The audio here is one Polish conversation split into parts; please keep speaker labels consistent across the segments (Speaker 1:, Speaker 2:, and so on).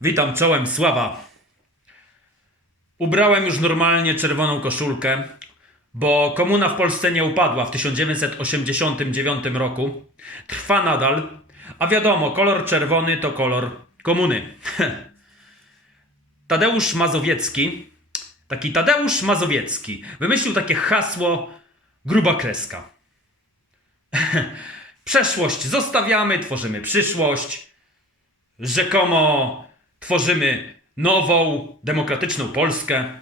Speaker 1: Witam czołem Sława. Ubrałem już normalnie czerwoną koszulkę, bo komuna w Polsce nie upadła w 1989 roku. Trwa nadal, a wiadomo, kolor czerwony to kolor komuny. Tadeusz Mazowiecki, taki Tadeusz Mazowiecki, wymyślił takie hasło gruba kreska. Przeszłość zostawiamy, tworzymy przyszłość rzekomo tworzymy nową, demokratyczną Polskę.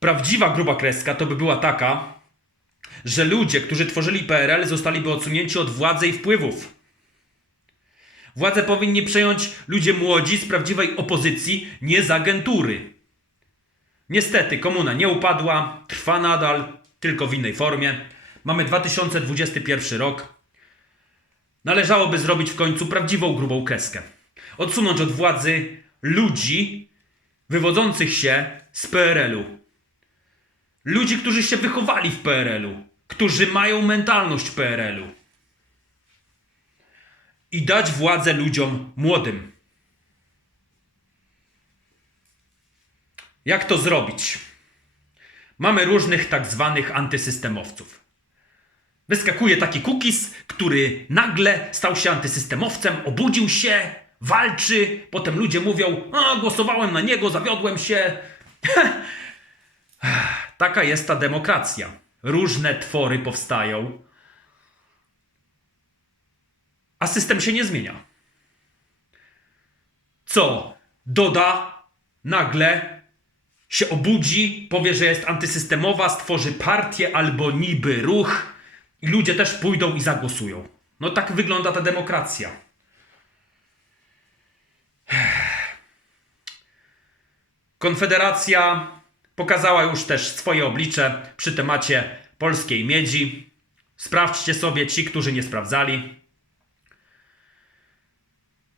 Speaker 1: Prawdziwa gruba kreska to by była taka, że ludzie, którzy tworzyli PRL, zostaliby odsunięci od władzy i wpływów. Władzę powinni przejąć ludzie młodzi z prawdziwej opozycji, nie z agentury. Niestety, komuna nie upadła, trwa nadal, tylko w innej formie. Mamy 2021 rok. Należałoby zrobić w końcu prawdziwą grubą kreskę. Odsunąć od władzy ludzi wywodzących się z PRL-u. Ludzi, którzy się wychowali w PRL-u, którzy mają mentalność PRL-u. I dać władzę ludziom młodym. Jak to zrobić? Mamy różnych tak zwanych antysystemowców. Wyskakuje taki cookies, który nagle stał się antysystemowcem, obudził się, walczy. Potem ludzie mówią: O, głosowałem na niego, zawiodłem się. Taka jest ta demokracja. Różne twory powstają, a system się nie zmienia. Co? Doda nagle się obudzi, powie, że jest antysystemowa, stworzy partię albo niby ruch i ludzie też pójdą i zagłosują. No tak wygląda ta demokracja. Konfederacja pokazała już też swoje oblicze przy temacie polskiej miedzi. Sprawdźcie sobie ci, którzy nie sprawdzali.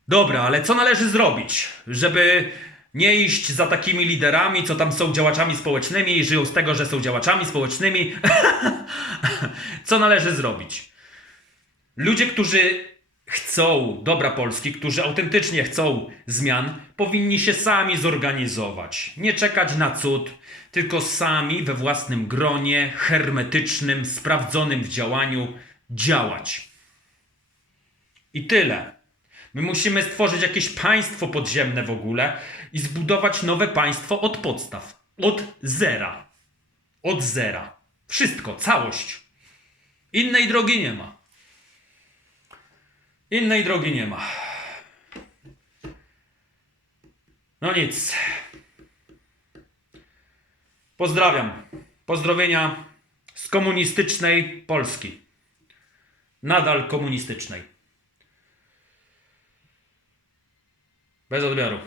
Speaker 1: Dobra, ale co należy zrobić, żeby nie iść za takimi liderami, co tam są działaczami społecznymi i żyją z tego, że są działaczami społecznymi? co należy zrobić? Ludzie, którzy chcą dobra Polski, którzy autentycznie chcą zmian, powinni się sami zorganizować. Nie czekać na cud, tylko sami we własnym gronie, hermetycznym, sprawdzonym w działaniu, działać. I tyle. My musimy stworzyć jakieś państwo podziemne w ogóle i zbudować nowe państwo od podstaw. Od zera. Od zera. Wszystko, całość. Innej drogi nie ma. Innej drogi nie ma. No nic. Pozdrawiam. Pozdrowienia z komunistycznej Polski. Nadal komunistycznej. Bez odbioru.